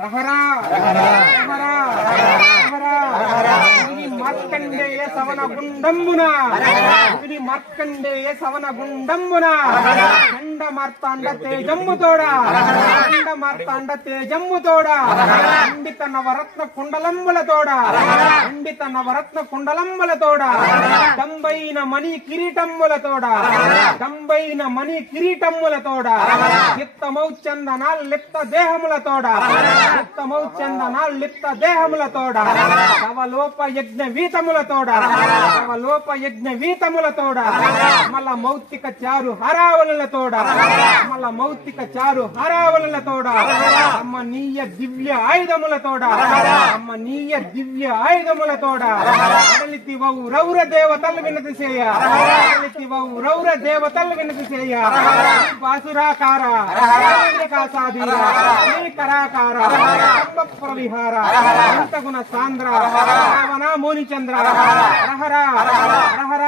రహరా మార్కండేయ సవన గుండంబున మార్కండేయ సవన గుండంబున ఖండ మార్తాండ తేజమ్ముతోడా ఖండ మార్తాండ తేజమ్ముతోడా ఖండిత నవరత్న కుండలంబులతోడా ఖండిత నవరత్న కుండలంబులతోడా దంబైన మణి కిరీటమ్ములతోడా దంబైన మణి కిరీటమ్ములతోడా లిప్తమౌ చందనాల్ లిప్త దేహములతోడా లిప్తమౌ చందనాల్ లిప్త దేహములతోడా నవలోప యజ్ఞ వీతములతోడా నవలోప యజ్ఞ వీతములతోడా మల మౌక్తిక చారు హరావలతోడా మల మౌక్తిక చారు హరావలతోడా అమ్మనీయ దివ్య ఆయుధములతోడా అమ్మనీయ దివ్య ఆయుధములతోడా అడలితివౌ రౌర దేవతలు వినతి చేయ అడలితివౌ రౌర దేవతలు వినతి చేయ బాసురాకార కాసాధీర కరాకార ప్రవిహార గుణ సాంద్ర రావణ మోనిచంద్ర హర హర